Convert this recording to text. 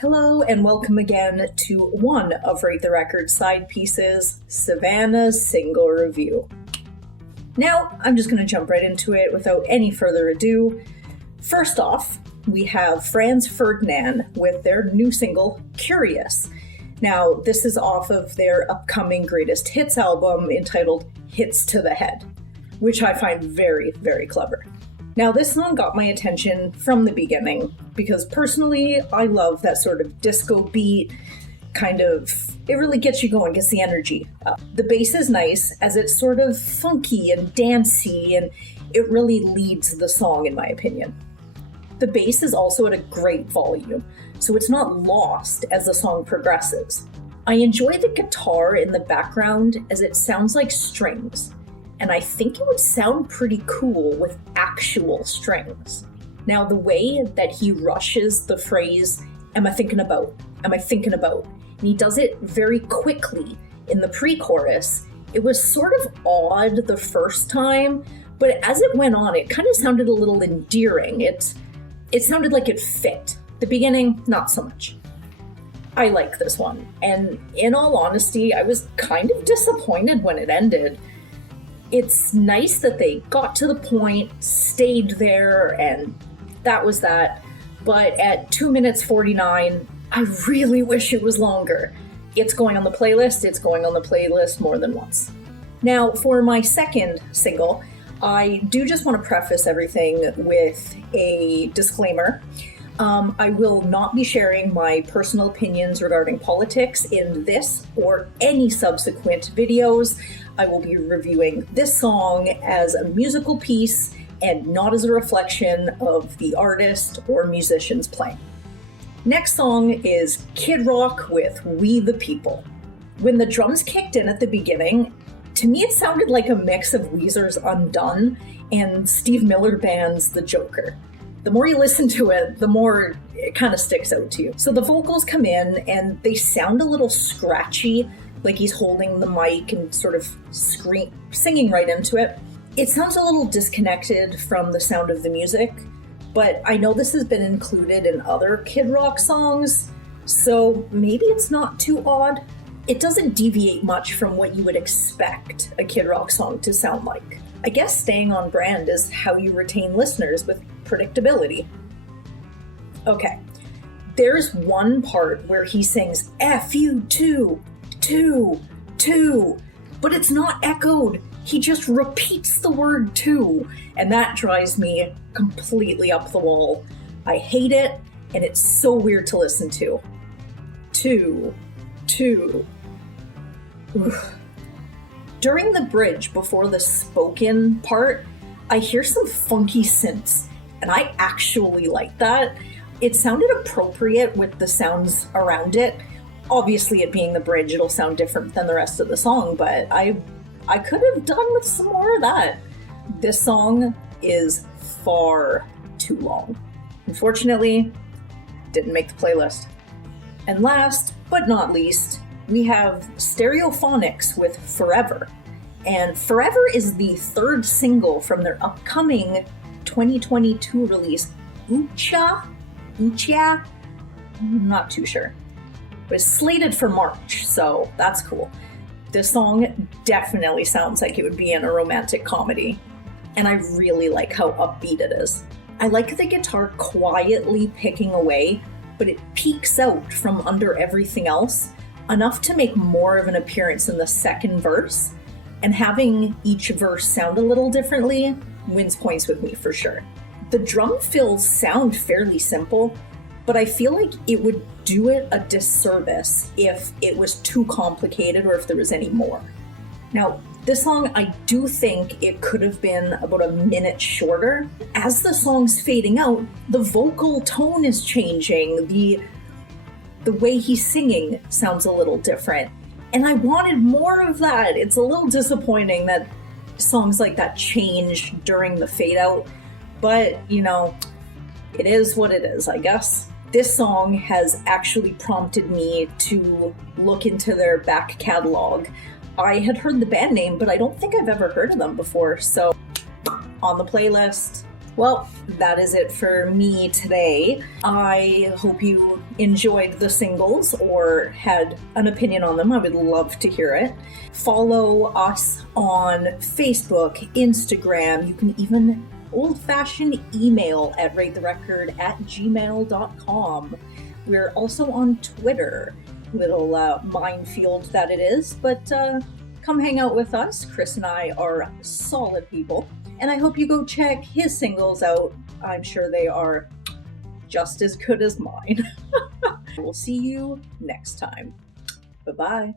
Hello and welcome again to one of Rate the Record side pieces, Savannah's single review. Now, I'm just going to jump right into it without any further ado. First off, we have Franz Ferdinand with their new single, Curious. Now, this is off of their upcoming greatest hits album entitled Hits to the Head, which I find very, very clever. Now, this song got my attention from the beginning because personally, I love that sort of disco beat, it really gets you going, gets the energy up. The bass is nice as it's sort of funky and dancey, and it really leads the song in my opinion. The bass is also at a great volume, so it's not lost as the song progresses. I enjoy the guitar in the background as it sounds like strings, and I think it would sound pretty cool with actual strings. Now, the way that he rushes the phrase, am I thinking about? Am I thinking about? And he does it very quickly in the pre-chorus. It was sort of odd the first time, but as it went on, it kind of sounded a little endearing. It sounded like it fit. The beginning, not so much. I like this one, and in all honesty, I was kind of disappointed when it ended. It's nice that they got to the point, stayed there, and that was that. But at 2 minutes 49, I really wish it was longer. It's going on the playlist. It's going on the playlist more than once. Now, for my second single, I do just want to preface everything with a disclaimer. I will not be sharing my personal opinions regarding politics in this or any subsequent videos. I will be reviewing this song as a musical piece and not as a reflection of the artist or musicians playing. Next song is Kid Rock with We the People. When the drums kicked in at the beginning, to me it sounded like a mix of Weezer's Undone and Steve Miller Band's The Joker. The more you listen to it, the more it kind of sticks out to you. So the vocals come in and they sound a little scratchy, like he's holding the mic and sort of singing right into it. It sounds a little disconnected from the sound of the music, but I know this has been included in other Kid Rock songs, so maybe it's not too odd. It doesn't deviate much from what you would expect a Kid Rock song to sound like. I guess staying on brand is how you retain listeners with predictability. Okay, there's one part where he sings F you two, but it's not echoed. He just repeats the word two, and that drives me completely up the wall. I hate it, and it's so weird to listen to. Two. Oof. During the bridge before the spoken part, I hear some funky synths, and I actually like that. It sounded appropriate with the sounds around it. Obviously, it being the bridge, it'll sound different than the rest of the song, but I could have done with some more of that. This song is far too long. Unfortunately, didn't make the playlist. And last but not least, we have Stereophonics with Forever. And Forever is the third single from their upcoming 2022 release, Ucha? I'm not too sure. But it's slated for March, so that's cool. This song definitely sounds like it would be in a romantic comedy, and I really like how upbeat it is. I like the guitar quietly picking away, but it peeks out from under everything else, enough to make more of an appearance in the second verse, and having each verse sound a little differently wins points with me for sure. The drum fills sound fairly simple, but I feel like it would do it a disservice if it was too complicated or if there was any more. Now, this song, I do think it could have been about a minute shorter. As the song's fading out, the vocal tone is changing. The way he's singing sounds a little different. And I wanted more of that. It's a little disappointing that songs like that change during the fade out, but it is what it is, I guess. This song has actually prompted me to look into their back catalog. I had heard the band name, but I don't think I've ever heard of them before, so on the playlist. Well, that is it for me today. I hope you enjoyed the singles or had an opinion on them. I would love to hear it. Follow us on Facebook, Instagram. You can even old-fashioned email at ratetherecord@gmail.com. We're also on Twitter. Little minefield that it is, but come hang out with us. Chris and I are solid people. And I hope you go check his singles out. I'm sure they are just as good as mine. We'll see you next time. Bye-bye.